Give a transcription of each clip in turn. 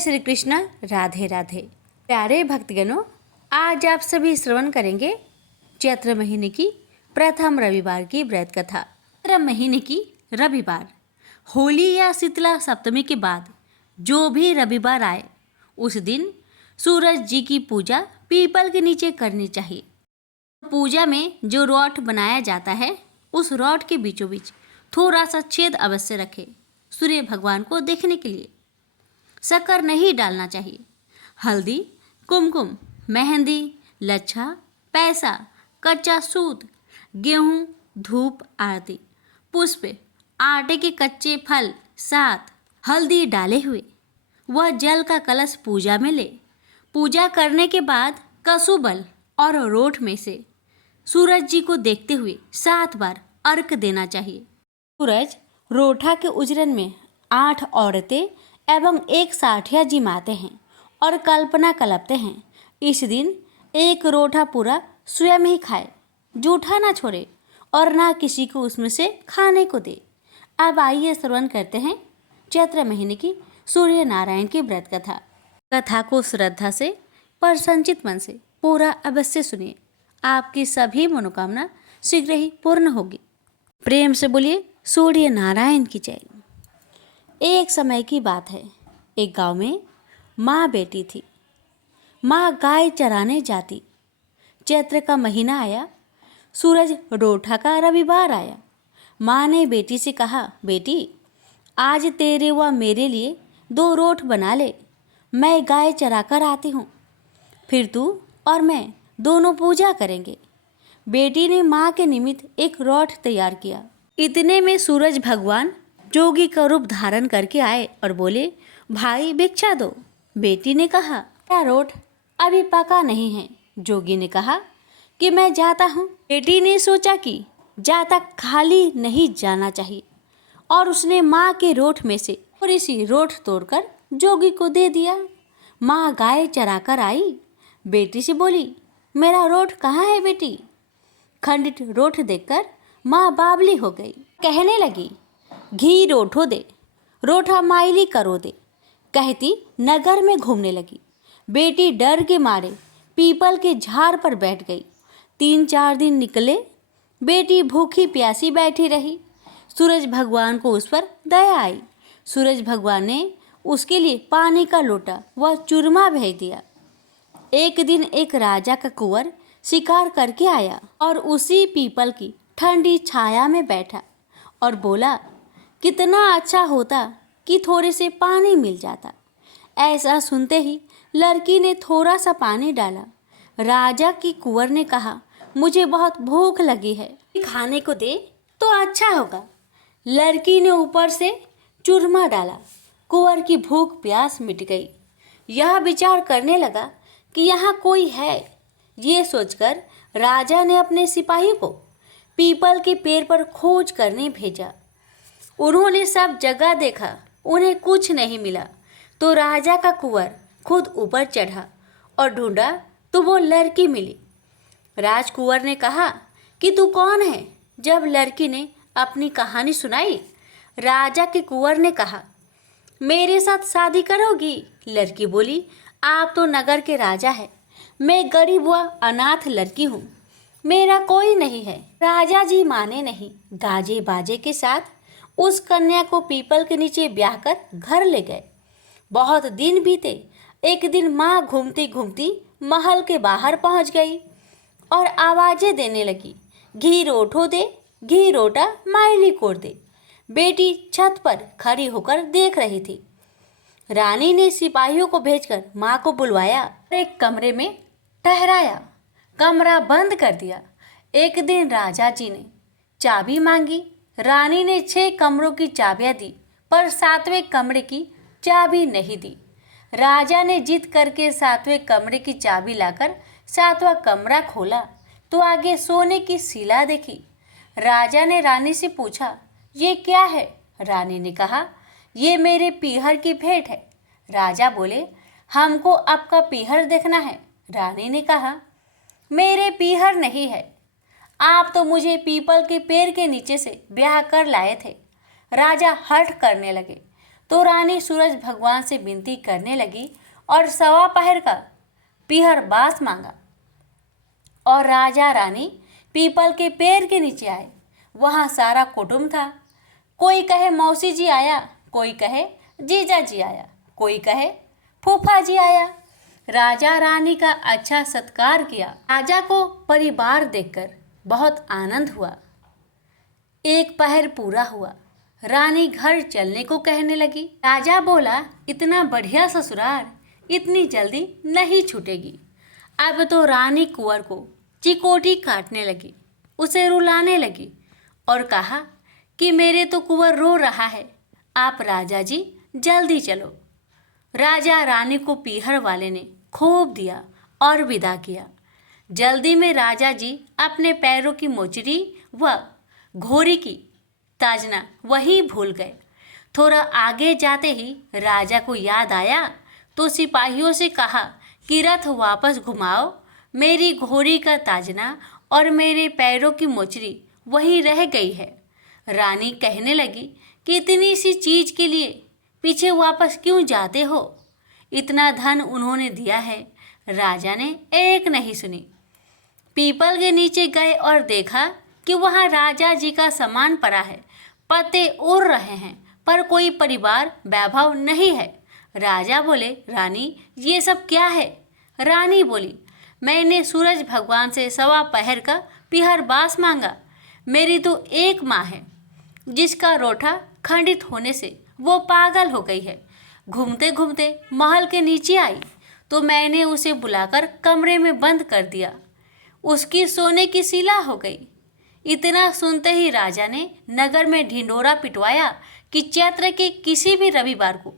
श्री कृष्ण, राधे राधे। प्यारे भक्तगणों, आज आप सभी श्रवण करेंगे चैत्र महीने की प्रथम रविवार की व्रत कथा। चैत्र महीने की रविवार, होली या शीतला सप्तमी के बाद जो भी रविवार आए उस दिन सूरज जी की पूजा पीपल के नीचे करनी चाहिए। पूजा में जो रॉट बनाया जाता है उस रॉट के बीचों बीच थोड़ा सा छेद अवश्य रखें सूर्य भगवान को देखने के लिए। शक्कर नहीं डालना चाहिए। हल्दी, कुमकुम, मेहंदी, लच्छा, पैसा, कच्चा सूत, गेहूं, धूप आदि, पुष्प, आटे के कच्चे फल साथ हल्दी डाले हुए वह जल का कलश पूजा में ले। पूजा करने के बाद कसुबल और रोठ में से सूरज जी को देखते हुए 7 बार अर्घ देना चाहिए। सूरज रोठा के उजरन में 8 औरतें एवं 1 साठिया जिमाते हैं और कल्पना कलपते हैं। इस दिन एक रोठा पूरा स्वयं ही खाए, जूठा ना छोड़े और ना किसी को उसमें से खाने को दे। अब आइए श्रवण करते हैं चैत्र महीने की सूर्य नारायण की व्रत कथा। कथा को श्रद्धा से प्रसन्नचित मन से पूरा अवश्य सुनिए। आपकी सभी मनोकामना शीघ्र ही पूर्ण होगी। प्रेम से बोलिए सूर्य नारायण की जय। एक समय की बात है, एक गांव में माँ बेटी थी। माँ गाय चराने जाती। चैत्र का महीना आया, सूरज रोठा का रविवार आया। माँ ने बेटी से कहा, बेटी आज तेरे व मेरे लिए 2 रोट बना ले, मैं गाय चरा कर आती हूँ, फिर तू और मैं दोनों पूजा करेंगे। बेटी ने माँ के निमित्त एक रोट तैयार किया। इतने में सूरज भगवान जोगी का रूप धारण करके आए और बोले, भाई भिक्षा दो। बेटी ने कहा, क्या रोट अभी पका नहीं है। जोगी ने कहा कि मैं जाता हूँ। बेटी ने सोचा कि जाता खाली नहीं जाना चाहिए और उसने माँ के रोट में से थोड़ी सी रोट तोड़कर जोगी को दे दिया। माँ गाय चरा कर आई, बेटी से बोली, मेरा रोट कहाँ है बेटी। खंडित रोट देखकर माँ बावली हो गई। कहने लगी, घी रोठो दे, रोठा माइली करो दे। कहती नगर में घूमने लगी। बेटी डर के मारे पीपल के झाड़ पर बैठ गई। 3-4 दिन निकले, बेटी भूखी प्यासी बैठी रही। सूरज भगवान को उस पर दया आई। सूरज भगवान ने उसके लिए पानी का लोटा व चूरमा भेज दिया। एक दिन एक राजा का कुंवर शिकार करके आया और उसी पीपल की ठंडी छाया में बैठा और बोला, कितना अच्छा होता कि थोड़े से पानी मिल जाता। ऐसा सुनते ही लड़की ने थोड़ा सा पानी डाला। राजा की कुंवर ने कहा, मुझे बहुत भूख लगी है, खाने को दे तो अच्छा होगा। लड़की ने ऊपर से चूरमा डाला। कुंवर की भूख प्यास मिट गई। यह विचार करने लगा कि यहाँ कोई है। ये सोचकर राजा ने अपने सिपाही को पीपल के पेड़ पर खोज करने भेजा। उन्होंने सब जगह देखा, उन्हें कुछ नहीं मिला। तो राजा का कुंवर खुद ऊपर चढ़ा और ढूंढा तो वो लड़की मिली। राजकुंवर ने कहा कि तू कौन है। जब लड़की ने अपनी कहानी सुनाई, राजा के कुंवर ने कहा, मेरे साथ शादी करोगी। लड़की बोली, आप तो नगर के राजा हैं, मैं गरीब व अनाथ लड़की हूँ, मेरा कोई नहीं है। राजा जी माने नहीं। गाजे बाजे के साथ उस कन्या को पीपल के नीचे ब्याह कर घर ले गए। बहुत दिन बीते। एक दिन माँ घूमती घूमती महल के बाहर पहुँच गई और आवाज़ें देने लगी, घी रोठो दे, घी रोटा माइली कोर दे। बेटी छत पर खड़ी होकर देख रही थी। रानी ने सिपाहियों को भेजकर माँ को बुलवाया, एक कमरे में ठहराया, कमरा बंद कर दिया। एक दिन राजा जी ने चाबी मांगी। रानी ने 6 कमरों की चाबियां दी पर 7वें कमरे की चाबी नहीं दी। राजा ने जिद करके 7वें कमरे की चाबी लाकर 7वां कमरा खोला तो आगे सोने की शिला देखी। राजा ने रानी से पूछा, ये क्या है। रानी ने कहा, ये मेरे पीहर की भेंट है। राजा बोले, हमको आपका पीहर देखना है। रानी ने कहा, मेरे पीहर नहीं है, आप तो मुझे पीपल के पेड़ के नीचे से ब्याह कर लाए थे। राजा हठ करने लगे। तो रानी सूरज भगवान से विनती करने लगी और सवा पहर का पीहर बास मांगा। और राजा रानी पीपल के पेड़ के नीचे आए। वहाँ सारा कुटुंब था। कोई कहे मौसी जी आया, कोई कहे जीजा जी आया, कोई कहे फूफा जी आया। राजा रानी का अच्छा सत्कार किया। राजा को परिवार देखकर बहुत आनंद हुआ। एक पहर पूरा हुआ। रानी घर चलने को कहने लगी। राजा बोला, इतना बढ़िया ससुराल इतनी जल्दी नहीं छूटेगी। अब तो रानी कुंवर को चिकोटी काटने लगी, उसे रुलाने लगी और कहा कि मेरे तो कुंवर रो रहा है, आप राजा जी जल्दी चलो। राजा रानी को पीहर वाले ने खूब दिया और विदा किया। जल्दी में राजा जी अपने पैरों की मोचरी व घोड़ी की ताजना वहीं भूल गए। थोड़ा आगे जाते ही राजा को याद आया तो सिपाहियों से कहा कि रथ वापस घुमाओ, मेरी घोड़ी का ताजना और मेरे पैरों की मोचरी वहीं रह गई है। रानी कहने लगी कि इतनी सी चीज के लिए पीछे वापस क्यों जाते हो? इतना धन उन्होंने दिया है। राजा ने एक नहीं सुनी। पीपल के नीचे गए और देखा कि वहाँ राजा जी का सामान पड़ा है। पत्ते उड़ रहे हैं पर कोई परिवार वैभव नहीं है। राजा बोले, रानी ये सब क्या है? रानी बोली, मैंने सूरज भगवान से सवा पहर का पीहर बास मांगा। मेरी तो एक माँ है जिसका रोठा खंडित होने से वो पागल हो गई है। घूमते घूमते महल के नीचे आई तो मैंने उसे बुलाकर कमरे में बंद कर दिया। उसकी सोने की शिला हो गई। इतना सुनते ही राजा ने नगर में ढिंढोरा पिटवाया कि चैत्र के किसी भी रविवार को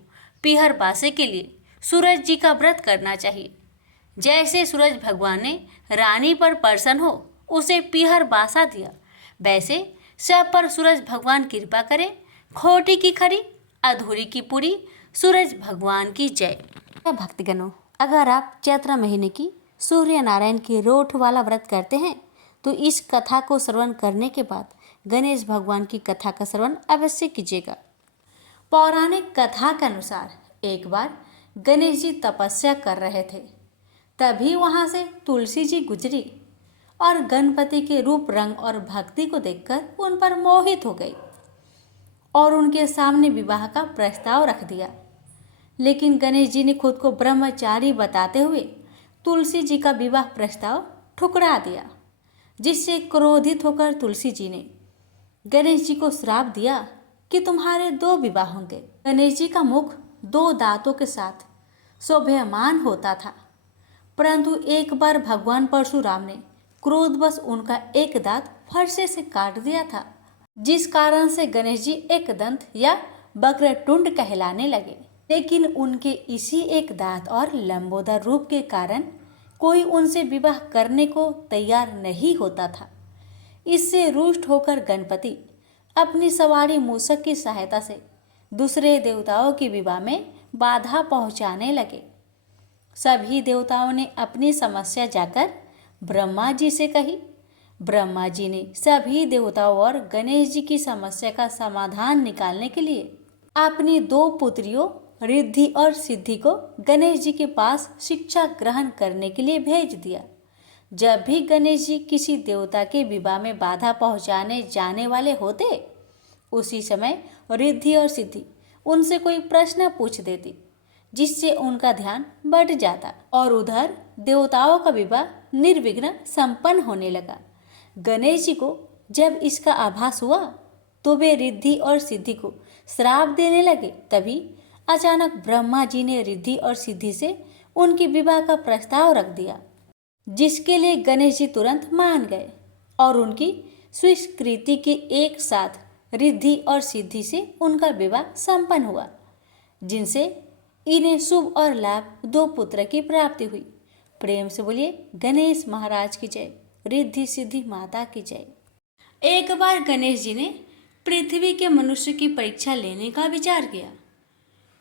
पीहर बासे के लिए सूरज जी का व्रत करना चाहिए। जैसे सूरज भगवान ने रानी पर प्रसन्न हो उसे पीहर बासा दिया, वैसे सब पर सूरज भगवान कृपा करे। खोटी की खरी, अधूरी की पूरी, सूरज भगवान की जय। भक्तगणों, अगर आप चैत्र महीने की सूर्य नारायण के रोठ वाला व्रत करते हैं तो इस कथा को श्रवण करने के बाद गणेश भगवान की कथा का श्रवण अवश्य कीजिएगा। पौराणिक कथा के अनुसार एक बार गणेश जी तपस्या कर रहे थे। तभी वहाँ से तुलसी जी गुजरी और गणपति के रूप, रंग और भक्ति को देखकर उन पर मोहित हो गई और उनके सामने विवाह का प्रस्ताव रख दिया। लेकिन गणेश जी ने खुद को ब्रह्मचारी बताते हुए तुलसी जी का विवाह प्रस्ताव ठुकरा दिया, जिससे क्रोधित होकर तुलसी जी ने गणेश जी को श्राप दिया कि तुम्हारे 2 विवाह होंगे। गणेश जी का मुख 2 दांतों के साथ शोभायमान होता था, परंतु एक बार भगवान परशुराम ने क्रोधवश उनका एक दांत फरसे से काट दिया था, जिस कारण से गणेश जी एक दंत या वक्रतुंड कहलाने लगे। लेकिन उनके इसी एक दांत और लंबोदर रूप के कारण कोई उनसे विवाह करने को तैयार नहीं होता था। इससे रुष्ट होकर गणपति अपनी सवारी मूषक की सहायता से दूसरे देवताओं के विवाह में बाधा पहुंचाने लगे। सभी देवताओं ने अपनी समस्या जाकर ब्रह्मा जी से कही। ब्रह्मा जी ने सभी देवताओं और गणेश जी की समस्या का समाधान निकालने के लिए अपनी 2 पुत्रियों रिद्धि और सिद्धि को गणेश जी के पास शिक्षा ग्रहण करने के लिए भेज दिया। जब भी गणेश जी किसी देवता के विवाह में बाधा पहुंचाने जाने वाले होते, उसी समय रिद्धि और सिद्धि उनसे कोई प्रश्न पूछ देती, जिससे उनका ध्यान बढ़ जाता और उधर देवताओं का विवाह निर्विघ्न संपन्न होने लगा। गणेश जी को जब इसका आभास हुआ तो वे रिद्धि और सिद्धि को श्राप देने लगे। तभी अचानक ब्रह्मा जी ने रिद्धि और सिद्धि से उनके विवाह का प्रस्ताव रख दिया, जिसके लिए गणेश जी तुरंत मान गए और उनकी स्वीकृति के एक साथ रिद्धि और सिद्धि से उनका विवाह संपन्न हुआ, जिनसे इन्हें शुभ और लाभ 2 पुत्र की प्राप्ति हुई। प्रेम से बोलिए गणेश महाराज की जय, रिद्धि सिद्धि माता की जय। एक बार गणेश जी ने पृथ्वी के मनुष्य की परीक्षा लेने का विचार किया।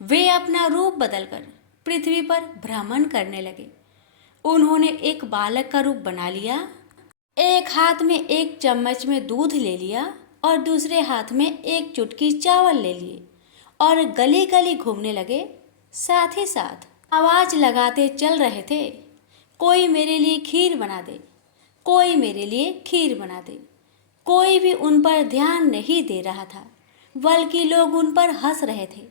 वे अपना रूप बदलकर पृथ्वी पर भ्रमण करने लगे। उन्होंने एक बालक का रूप बना लिया। एक हाथ में 1 चम्मच में दूध ले लिया और दूसरे हाथ में 1 चुटकी चावल ले लिए और गली गली घूमने लगे। साथ ही साथ आवाज लगाते चल रहे थे, कोई मेरे लिए खीर बना दे, कोई मेरे लिए खीर बना दे। कोई भी उन पर ध्यान नहीं दे रहा था, बल्कि लोग उन पर हंस रहे थे।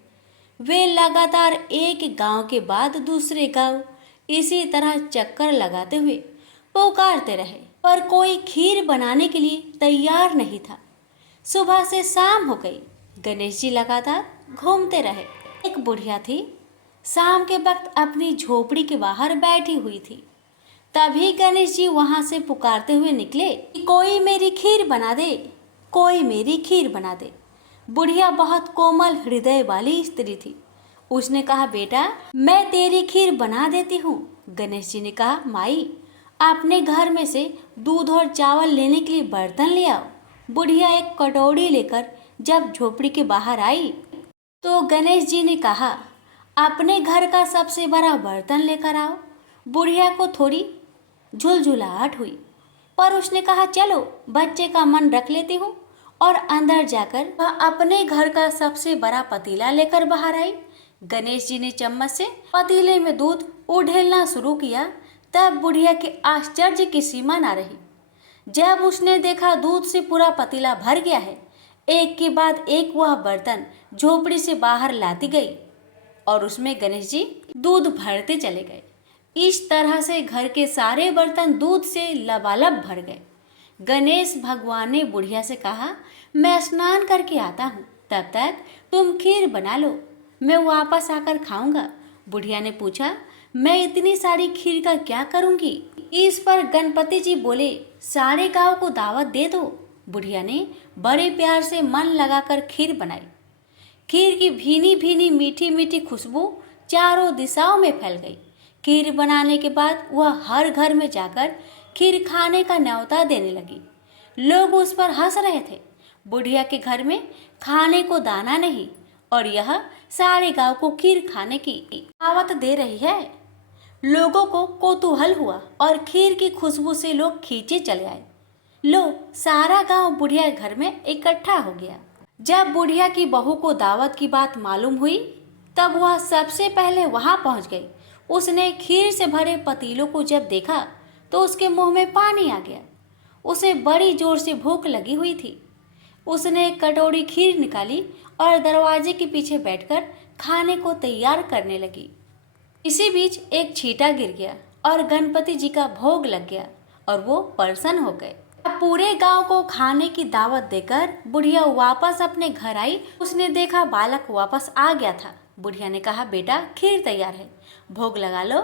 वे लगातार एक गांव के बाद दूसरे गांव इसी तरह चक्कर लगाते हुए पुकारते रहे, पर कोई खीर बनाने के लिए तैयार नहीं था। सुबह से शाम हो गई, गणेश जी लगातार घूमते रहे। एक बुढ़िया थी, शाम के वक्त अपनी झोपड़ी के बाहर बैठी हुई थी। तभी गणेश जी वहां से पुकारते हुए निकले कि कोई मेरी खीर बना दे, कोई मेरी खीर बना दे। बुढ़िया बहुत कोमल हृदय वाली स्त्री थी। उसने कहा, बेटा मैं तेरी खीर बना देती हूँ। गणेश जी ने कहा, माई अपने घर में से दूध और चावल लेने के लिए बर्तन ले आओ। बुढ़िया एक कटोरी लेकर जब झोपड़ी के बाहर आई तो गणेश जी ने कहा, अपने घर का सबसे बड़ा बर्तन लेकर आओ। बुढ़िया को थोड़ी झुलझुलाहट हुई, पर उसने कहा, चलो बच्चे का मन रख लेती हूँ। और अंदर जाकर वह अपने घर का सबसे बड़ा पतीला लेकर बाहर आई। गणेश जी ने चम्मच से पतीले में दूध उड़ेलना शुरू किया। तब बुढ़िया के आश्चर्य की सीमा ना रही जब उसने देखा दूध से पूरा पतीला भर गया है। एक के बाद एक वह बर्तन झोपड़ी से बाहर लाती गई और उसमें गणेश जी दूध भरते चले गए। इस तरह से घर के सारे बर्तन दूध से लबालब भर गए। गणेश भगवान ने बुढ़िया से कहा, मैं स्नान करके आता हूँ, तब तक तुम खीर बना लो, मैं वापस आकर खाऊंगा। बुढ़िया ने पूछा, मैं इतनी सारी खीर का क्या करूंगी? इस पर गणपति जी बोले, सारे गांव को दावत दे दो। बुढ़िया ने बड़े प्यार से मन लगाकर खीर बनाई। खीर की भीनी भीनी मीठी मीठी खुशबू चारों दिशाओं में फैल गई। खीर बनाने के बाद वह हर घर में जाकर खीर खाने का न्योता देने लगी। लोग उस पर हंस रहे थे। बुढ़िया के घर में खाने को दाना नहीं और यह सारे गांव को खीर खाने की दावत दे रही है। लोगों को कौतूहल हुआ और खीर की खुशबू से लोग खींचे चले आए। लो, सारा गांव बुढ़िया के घर में इकट्ठा हो गया। जब बुढ़िया की बहू को दावत की बात मालूम हुई तब वह सबसे पहले वहां पहुंच गई। उसने खीर से भरे पतीलों को जब देखा तो उसके मुंह में पानी आ गया। उसे बड़ी जोर से भूख लगी हुई थी। उसने एक कटोरी खीर निकाली और दरवाजे के पीछे बैठकर खाने को तैयार करने लगी। इसी बीच एक छींटा गिर गया और गणपति जी का भोग लग गया और वो प्रसन्न हो गए। अब पूरे गांव को खाने की दावत देकर बुढ़िया वापस अपने घर आई। उसने देखा बालक वापस आ गया था। बुढ़िया ने कहा, बेटा खीर तैयार है, भोग लगा लो।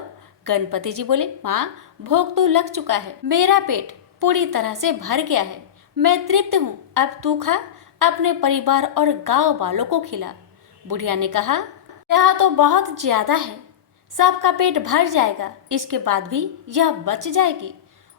गणपति जी बोले, माँ भोग तो लग चुका है, मेरा पेट पूरी तरह से भर गया है, मैं तृप्त हूँ, अब तू खा, अपने परिवार और गांव वालों को खिला। बुढ़िया ने कहा, यह तो बहुत ज्यादा है, सबका पेट भर जाएगा, इसके बाद भी यह बच जाएगी।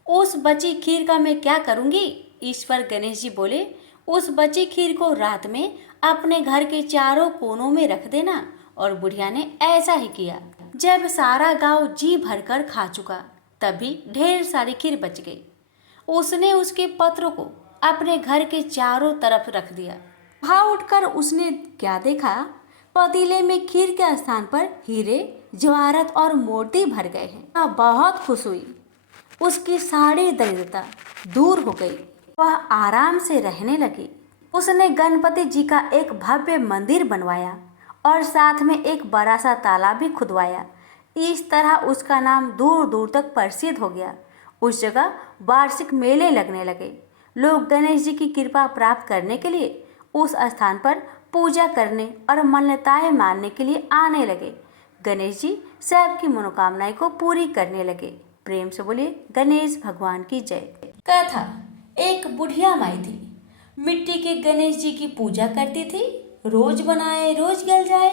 उस बची खीर का मैं क्या करूँगी? इस पर गणेश जी बोले, उस बची खीर को रात में अपने घर के चारों कोनों में रख देना। और बुढ़िया ने ऐसा ही किया। जब सारा गांव जी भरकर खा चुका तभी ढेर सारी खीर बच गई। उसने उसके पत्रों को अपने घर के चारों तरफ रख दिया। वहां उठकर उसने क्या देखा? पतीले में खीर के स्थान पर हीरे, जवाहरात और मोती भर गए हैं। बहुत खुश हुई। उसकी सारी दरिद्रता दूर हो गई। वह आराम से रहने लगी। उसने गणपति जी का एक भव्य मंदिर बनवाया और साथ में एक बड़ा सा तालाब भी खुदवाया। इस तरह उसका नाम दूर दूर तक प्रसिद्ध हो गया। उस जगह वार्षिक मेले लगने लगे। लोग गणेश जी की कृपा प्राप्त करने के लिए उस स्थान पर पूजा करने और मान्यताएं मानने के लिए आने लगे। गणेश जी सबकी मनोकामनाएं को पूरी करने लगे। प्रेम से बोलिए गणेश भगवान की जय। कथा। एक बुढ़िया माई थी, मिट्टी के गणेश जी की पूजा करती थी। रोज बनाए रोज गल जाए।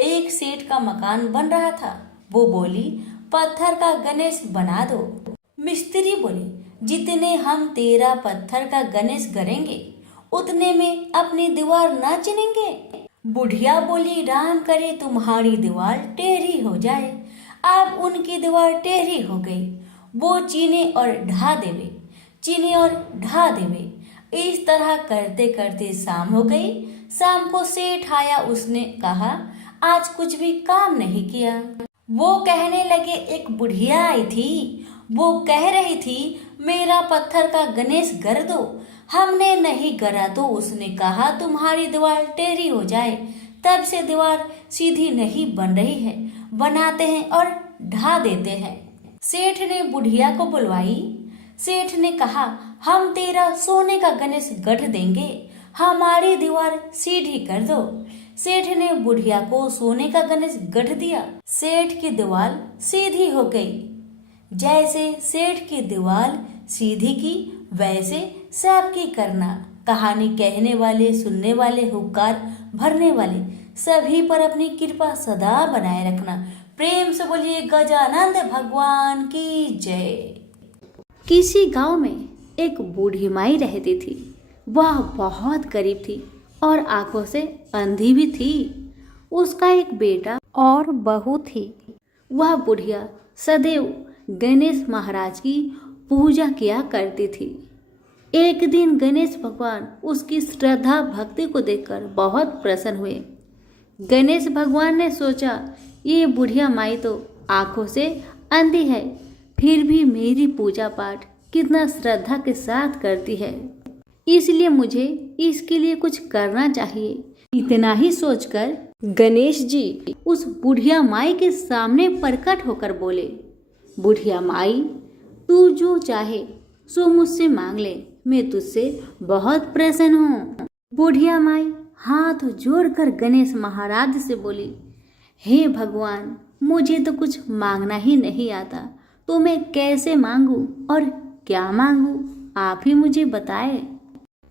एक सेठ का मकान बन रहा था। वो बोली, पत्थर का गणेश बना दो। मिस्त्री बोले, जितने हम तेरा पत्थर का गणेश करेंगे उतने में अपनी दीवार ना चिनेंगे। बुढ़िया बोली, राम करे तुम्हारी दीवार टेढ़ी हो जाए। अब उनकी दीवार टेढ़ी हो गई। वो चीने और ढा देवे, चीने और ढा देवे। इस तरह करते करते शाम हो गई। शाम को सेठ आया, उसने कहा आज कुछ भी काम नहीं किया। वो कहने लगे एक बुढ़िया आई थी, वो कह रही थी मेरा पत्थर का गणेश गर दो। हमने नहीं गरा तो उसने कहा तुम्हारी दीवार टेढ़ी हो जाए। तब से दीवार सीधी नहीं बन रही है, बनाते हैं और ढा देते हैं। सेठ ने बुढ़िया को बुलवाई। सेठ ने कहा हम तेरा सोने का गणेश गढ़ देंगे, हमारी दीवार सीधी कर दो। सेठ ने बुढ़िया को सोने का गणेश गढ़ दिया। सेठ की दीवार सीधी हो गई। जैसे सेठ की दीवार सीधी की वैसे सबकी करना। कहानी कहने वाले, सुनने वाले, हुक्कार भरने वाले सभी पर अपनी कृपा सदा बनाए रखना। प्रेम से बोलिए गजानंद भगवान की जय। किसी गांव में एक बूढ़ी माई रहती थी। वह बहुत गरीब थी और आंखों से अंधी भी थी। उसका एक बेटा और बहू थी। वह बुढ़िया सदैव गणेश महाराज की पूजा किया करती थी। एक दिन गणेश भगवान उसकी श्रद्धा भक्ति को देखकर बहुत प्रसन्न हुए। गणेश भगवान ने सोचा ये बुढ़िया माई तो आंखों से अंधी है, फिर भी मेरी पूजा पाठ कितना श्रद्धा के साथ करती है, इसलिए मुझे इसके लिए कुछ करना चाहिए। इतना ही सोचकर गणेश जी उस बुढ़िया माई के सामने प्रकट होकर बोले, बुढ़िया माई तू जो चाहे सो मुझसे मांग ले, मैं तुझसे बहुत प्रसन्न हूँ। बुढ़िया माई हाथ जोड़कर गणेश महाराज से बोली, हे भगवान मुझे तो कुछ मांगना ही नहीं आता, तो मैं कैसे मांगू और क्या मांगू, आप ही मुझे बताए।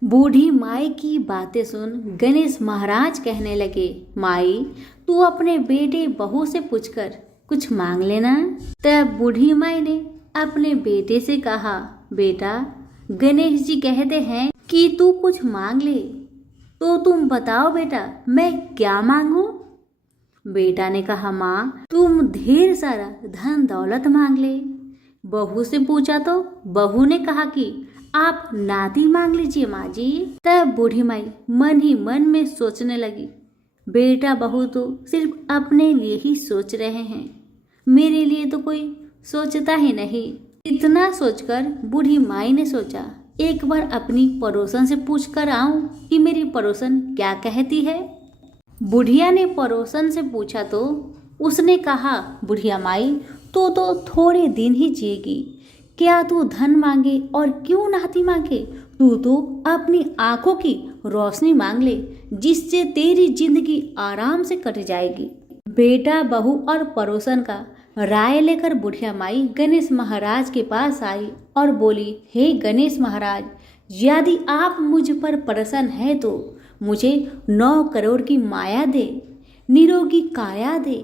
बूढ़ी माई की बातें सुन गणेश महाराज कहने लगे, माई तू अपने बेटे बहू से पूछकर कुछ मांग लेना। तब बूढ़ी माई ने अपने बेटे से कहा, बेटा गणेश जी कहते हैं कि तू कुछ मांग ले, तो तुम बताओ बेटा मैं क्या मांगू। बेटा ने कहा, माँ तुम ढेर सारा धन दौलत मांग ले। बहू से पूछा तो बहू ने कहा कि आप नाती मांग लीजिए माँ जी। तब बूढ़ी माई मन ही मन में सोचने लगी, बेटा बहू तो सिर्फ अपने लिए ही सोच रहे हैं, मेरे लिए तो कोई सोचता ही नहीं। इतना सोचकर बूढ़ी माई ने सोचा एक बार अपनी पड़ोसन से पूछ कर आऊं कि मेरी पड़ोसन क्या कहती है। बुढ़िया ने पड़ोसन से पूछा तो उसने कहा, बुढ़िया माई तू तो थोड़े दिन ही जिएगी, क्या तू धन मांगे और क्यों नाती मांगे, तू तो अपनी आंखों की रोशनी मांग ले जिससे तेरी जिंदगी आराम से कट जाएगी। बेटा बहू और पड़ोसन का राय लेकर बुढ़िया माई गणेश महाराज के पास आई और बोली, हे गणेश महाराज यदि आप मुझ पर प्रसन्न है तो मुझे 9 करोड़ की माया दे, निरोगी काया दे,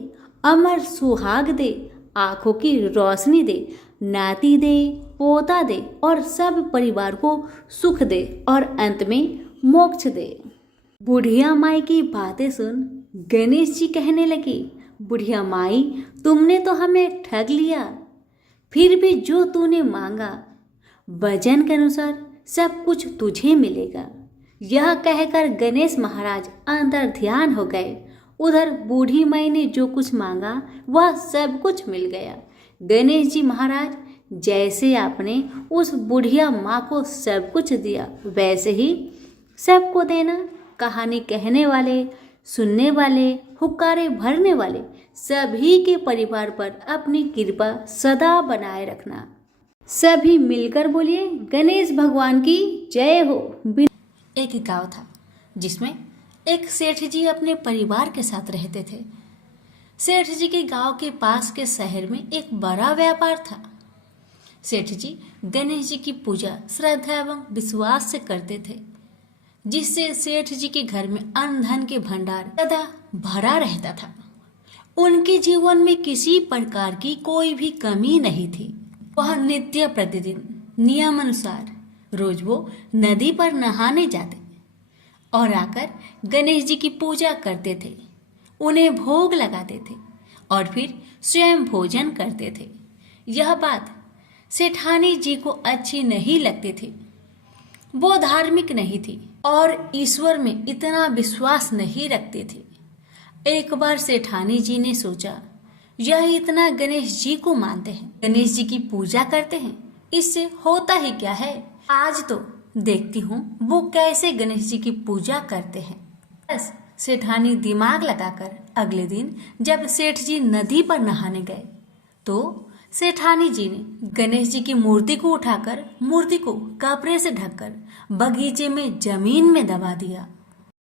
अमर सुहाग दे, आंखों की रोशनी दे, नाती दे, पोता दे और सब परिवार को सुख दे और अंत में मोक्ष दे। बुढ़िया माई की बातें सुन गणेश जी कहने लगे, बुढ़िया माई तुमने तो हमें ठग लिया, फिर भी जो तूने मांगा वजन के अनुसार सब कुछ तुझे मिलेगा। यह कहकर गणेश महाराज अंदर ध्यान हो गए। उधर बूढ़ी माई ने जो कुछ मांगा वह सब कुछ मिल गया। गणेश जी महाराज जैसे आपने उस बुढ़िया माँ को सब कुछ दिया वैसे ही सबको देना। कहानी कहने वाले, सुनने वाले, हुक्कारे भरने वाले सभी के परिवार पर अपनी कृपा सदा बनाए रखना। सभी मिलकर बोलिए गणेश भगवान की जय हो। एक गांव था जिसमें एक सेठ जी अपने परिवार के साथ रहते थे। सेठ जी के गांव के पास के शहर में एक बड़ा व्यापार था। सेठ जी गणेश जी की पूजा श्रद्धा एवं विश्वास से करते थे, जिससे सेठ जी के घर में अन्न धन के भंडार सदा भरा रहता था। उनके जीवन में किसी प्रकार की कोई भी कमी नहीं थी। वह नित्य प्रतिदिन नियम अनुसार रोज वो नदी पर नहाने जाते और आकर गणेश जी की पूजा करते थे, उन्हें भोग लगाते थे और फिर स्वयं भोजन करते थे। यह बात सेठानी जी को अच्छी नहीं लगती थी। वो धार्मिक नहीं थी, और ईश्वर में इतना विश्वास नहीं रखते थे। एक बार सेठानी जी ने सोचा, यह इतना गणेश जी को मानते हैं, गणेश जी की पूजा करते हैं, इससे होता ही क्या है, आज तो देखती हूँ वो कैसे गणेश जी की पूजा करते हैं। बस सेठानी दिमाग लगाकर अगले दिन जब सेठ जी नदी पर नहाने गए तो सेठानी जी ने गणेश जी की मूर्ति को उठाकर मूर्ति को कपड़े से ढककर बगीचे में जमीन में दबा दिया।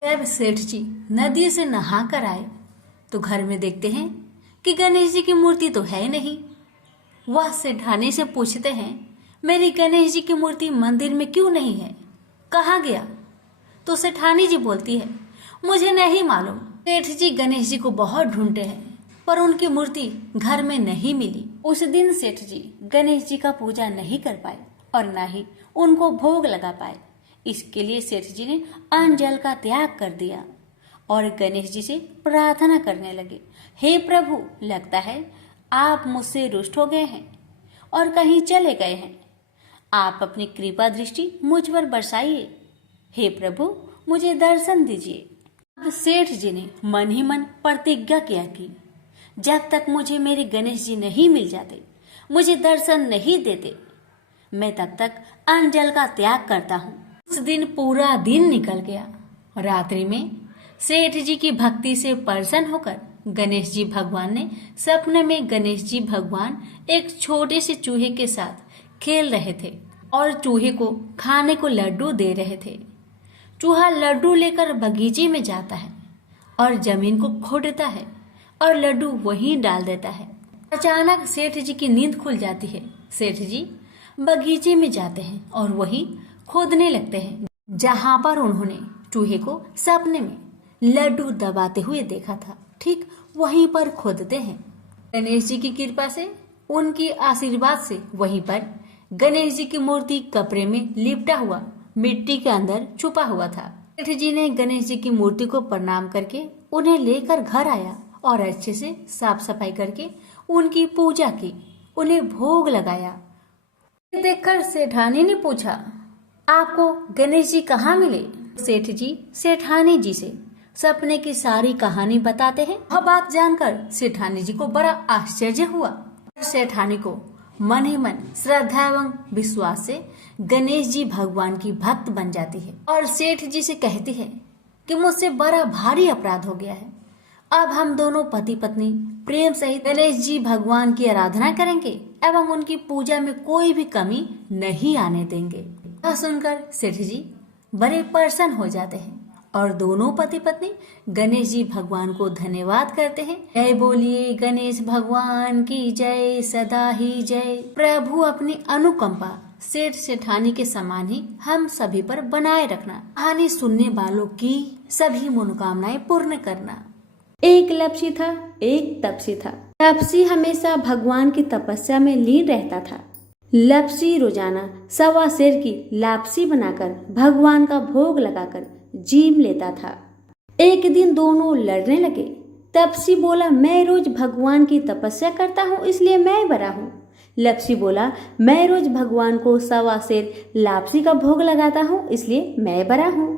जब सेठ जी नदी से नहा कर आए तो घर में देखते हैं कि गणेश जी की मूर्ति तो है नहीं। वह सेठानी से पूछते हैं, मेरी गणेश जी की मूर्ति मंदिर में क्यों नहीं है, कहाँ गया? तो सेठानी जी बोलती है, मुझे नहीं मालूम। सेठ जी गणेश जी को बहुत ढूंढते हैं पर उनकी मूर्ति घर में नहीं मिली। उस दिन सेठ जी गणेश जी का पूजा नहीं कर पाए और न ही उनको भोग लगा पाए। इसके लिए सेठ जी ने अन्न जल का त्याग कर दिया और गणेश जी से प्रार्थना करने लगे, हे प्रभु, लगता है आप मुझसे रुष्ट हो गए हैं और कहीं चले गए हैं। आप अपनी कृपा दृष्टि मुझ पर बरसाइए। हे प्रभु, मुझे दर्शन दीजिए। अब सेठ जी ने मन ही मन प्रतिज्ञा किया कि जब तक मुझे मेरे गणेश जी नहीं मिल जाते, मुझे दर्शन नहीं देते, मैं तब तक अन्न जल का त्याग करता हूँ। उस दिन पूरा दिन निकल गया। रात्रि में सेठ जी की भक्ति से प्रसन्न होकर गणेश जी भगवान ने सपने में गणेश जी भगवान एक छोटे से चूहे के साथ खेल रहे थे और चूहे को खाने को लड्डू दे रहे थे। चूहा लड्डू लेकर बगीचे में जाता है और जमीन को खोदता है और लड्डू वहीं डाल देता है। अचानक सेठ जी की नींद खुल जाती है। सेठ जी बगीचे में जाते हैं और वहीं खोदने लगते हैं जहां पर उन्होंने चूहे को सपने में लड्डू दबाते हुए देखा था। ठीक वहीं पर खोदते हैं। गणेश जी की कृपा से, उनकी आशीर्वाद से वहीं पर गणेश जी की मूर्ति कपड़े में लिपटा हुआ मिट्टी के अंदर छुपा हुआ था। सेठ जी ने गणेश जी की मूर्ति को प्रणाम करके उन्हें लेकर घर आया और अच्छे से साफ सफाई करके उनकी पूजा की, उन्हें भोग लगाया। देखकर सेठानी ने पूछा, आपको गणेश जी कहाँ मिले? सेठ जी सेठानी जी से सपने की सारी कहानी बताते हैं। वह बात जानकर सेठानी जी को बड़ा आश्चर्य हुआ। सेठानी को मन ही मन श्रद्धा एवं विश्वास से गणेश जी भगवान की भक्त बन जाती है और सेठ जी से कहती है कि मुझसे बड़ा भारी अपराध हो गया है। अब हम दोनों पति पत्नी प्रेम सहित गणेश जी भगवान की आराधना करेंगे एवं उनकी पूजा में कोई भी कमी नहीं आने देंगे। यह सुनकर सेठ जी बड़े प्रसन्न हो जाते हैं और दोनों पति पत्नी गणेश जी भगवान को धन्यवाद करते हैं। जय बोलिए गणेश भगवान की जय, सदा ही जय। प्रभु अपनी अनुकंपा सेठ सेठानी के समान ही हम सभी पर बनाए रखना। कहानी सुनने वालों की सभी मनोकामनाएं पूर्ण करना। एक लपसी था, एक तपसी था। तपसी हमेशा भगवान की तपस्या में लीन रहता था। लपसी रोजाना 1.25 सेर की लापसी बनाकर भगवान का भोग लगाकर जीम लेता था। एक दिन दोनों लड़ने लगे। तपसी बोला, मैं रोज भगवान की तपस्या करता हूँ इसलिए मैं बड़ा हूँ। लपसी बोला, मैं रोज भगवान को 1.25 सेर लापसी का भोग लगाता हूँ इसलिए मैं बड़ा हूँ।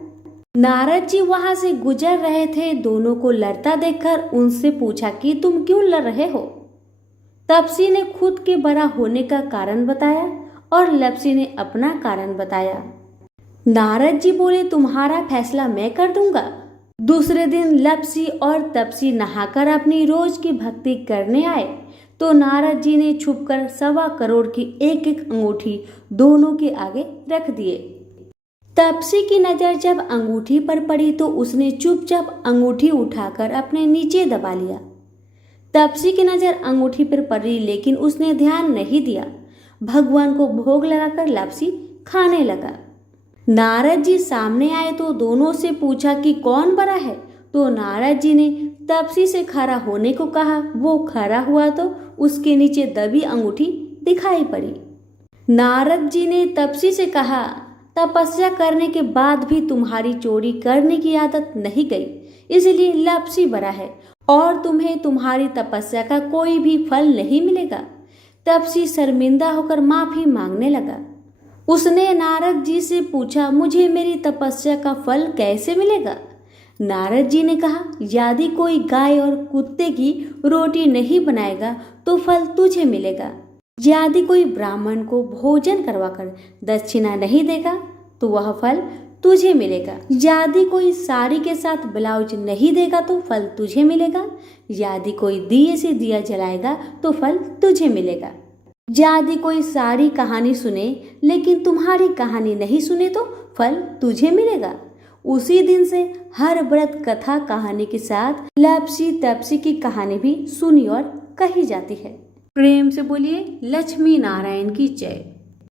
नारद जी वहां से गुजर रहे थे। दोनों को लड़ता देखकर उनसे पूछा कि तुम क्यों लड़ रहे हो? तपसी ने खुद के बड़ा होने का कारण बताया और लपसी ने अपना कारण बताया। नारद जी बोले, तुम्हारा फैसला मैं कर दूंगा। दूसरे दिन लपसी और तपसी नहाकर अपनी रोज की भक्ति करने आए तो नारद जी ने छुपकर 1.25 करोड़ की एक अंगूठी दोनों के आगे रख दिए। तपसी की नजर जब अंगूठी पर पड़ी तो उसने चुपचाप अंगूठी उठाकर अपने नीचे दबा लिया। तपसी की नजर अंगूठी पर पड़ी लेकिन उसने ध्यान नहीं दिया। भगवान को भोग लगाकर लापसी खाने लगा। नारद जी सामने आए तो दोनों से पूछा कि कौन बड़ा है, तो नारद जी ने तपसी से खड़ा होने को कहा। वो खड़ा हुआ तो उसके नीचे दबी अंगूठी दिखाई पड़ी। नारद जी ने तपसी से कहा, तपस्या करने के बाद भी तुम्हारी चोरी करने की आदत नहीं गई, इसलिए लपसी बड़ा है और तुम्हें तुम्हारी तपस्या का कोई भी फल नहीं मिलेगा। तपसी शर्मिंदा होकर माफी मांगने लगा। उसने नारद जी से पूछा, मुझे मेरी तपस्या का फल कैसे मिलेगा? नारद जी ने कहा, यदि कोई गाय और कुत्ते की रोटी नहीं बनाएगा तो फल तुझे मिलेगा। यदि कोई ब्राह्मण को भोजन करवाकर दक्षिणा नहीं देगा तो वह फल तुझे मिलेगा। यदि कोई साड़ी के साथ ब्लाउज नहीं देगा तो फल तुझे मिलेगा। यदि कोई दिए से दिया जलाएगा तो फल तुझे मिलेगा। यदि कोई सारी कहानी सुने लेकिन तुम्हारी कहानी नहीं सुने तो फल तुझे मिलेगा। उसी दिन से हर व्रत कथा कहानी के साथ लप्सी तप्सी की कहानी भी सुनी और कही जाती है। प्रेम से बोलिए लक्ष्मी नारायण की जय।